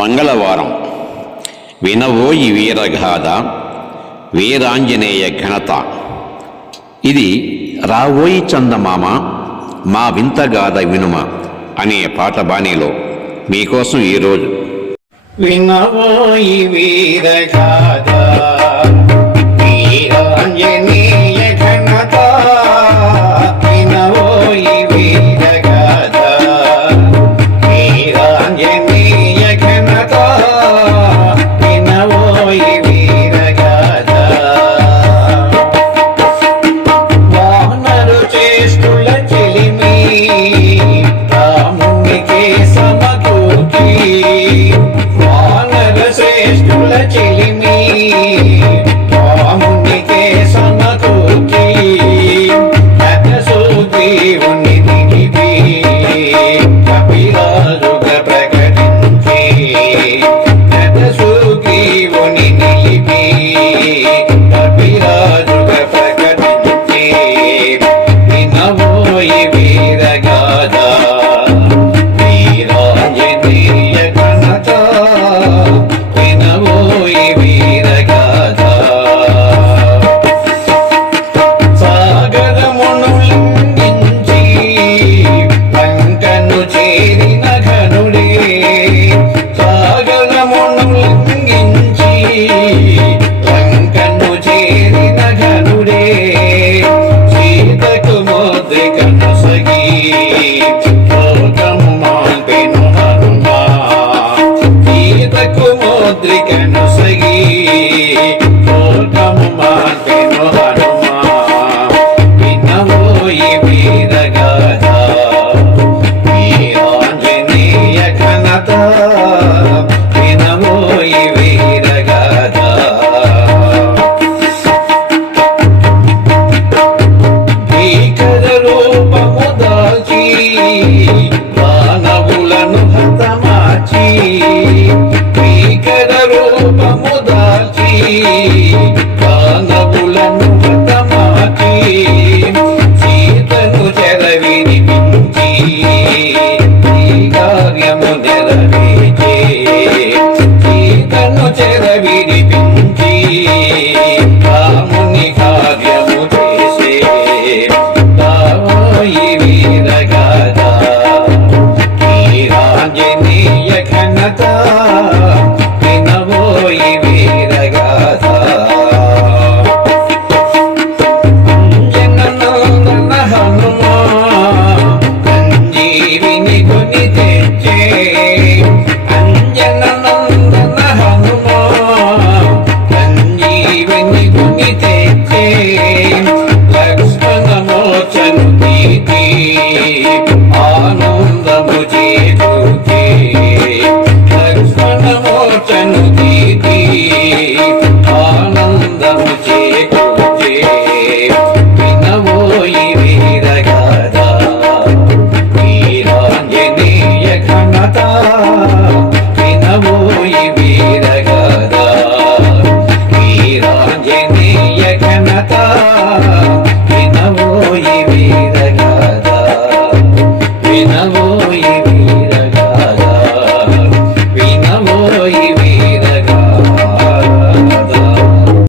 మంగళవారం. వినవోయి వీరగాథ వీరాంజనేయ ఘనత. ఇది రావోయి చందమామ మా వింతగాథ వినుమ అనే పాట బాణీలో మీకోసం ఈరోజు. వినవోయి వీరగా பிதாருக பிரக me. তো